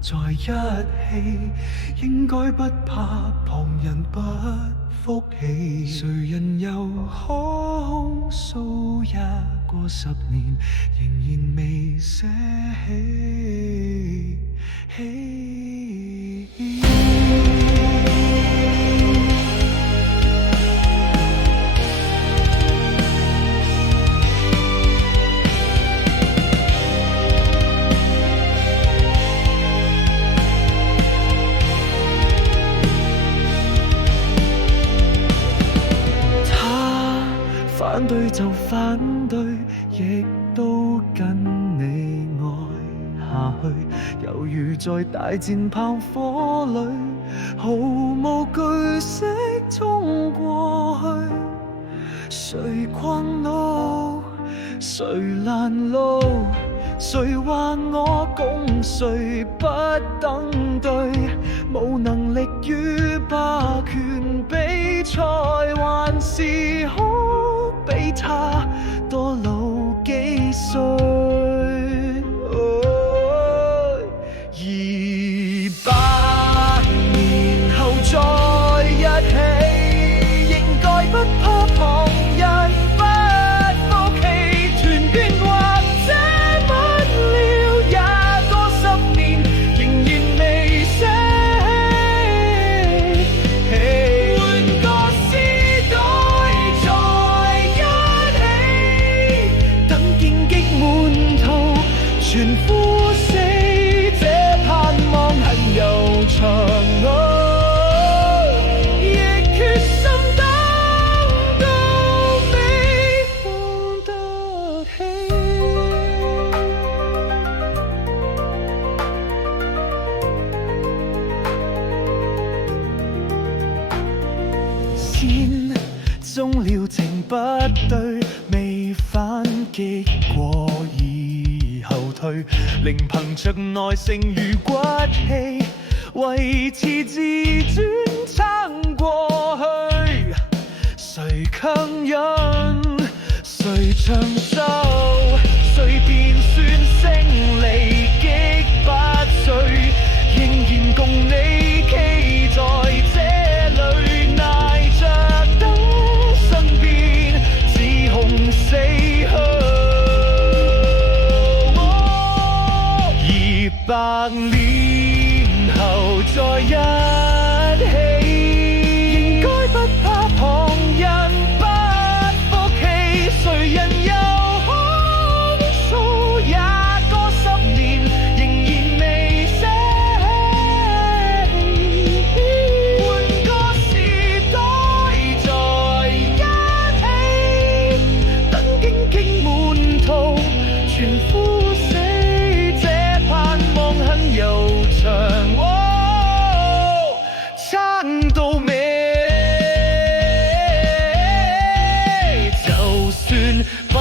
在一起，應該不怕旁人不福氣。誰人又可控訴一過10年，仍然未捨棄。反對就反對，亦都跟你愛下去，猶如在大戰炮火裏，毫無懼色衝過去。誰困惱，誰攔路，誰話我共誰不等對，無能力與霸權比賽，還是可比他多老幾歲。200年後再一起，應該不怕旁人不服氣，團圓或者不了也過10年，仍然未捨棄。換個時代在一起，等荊棘滿途全枯死，這盼望很悠長。終了情不對，未反擊過已後退，仍憑着耐性與骨氣，維持自尊撐過去。誰強忍，誰長壽，誰便算勝利擊不碎，仍然共你企在這裏，挨着等身邊指控死去。200年後再一起，應該不怕旁人不服氣，誰人又控訴也過10年，仍然未捨棄。換個時代在一起，等荊棘滿途全枯死，這盼望很悠長。撐到尾，就算分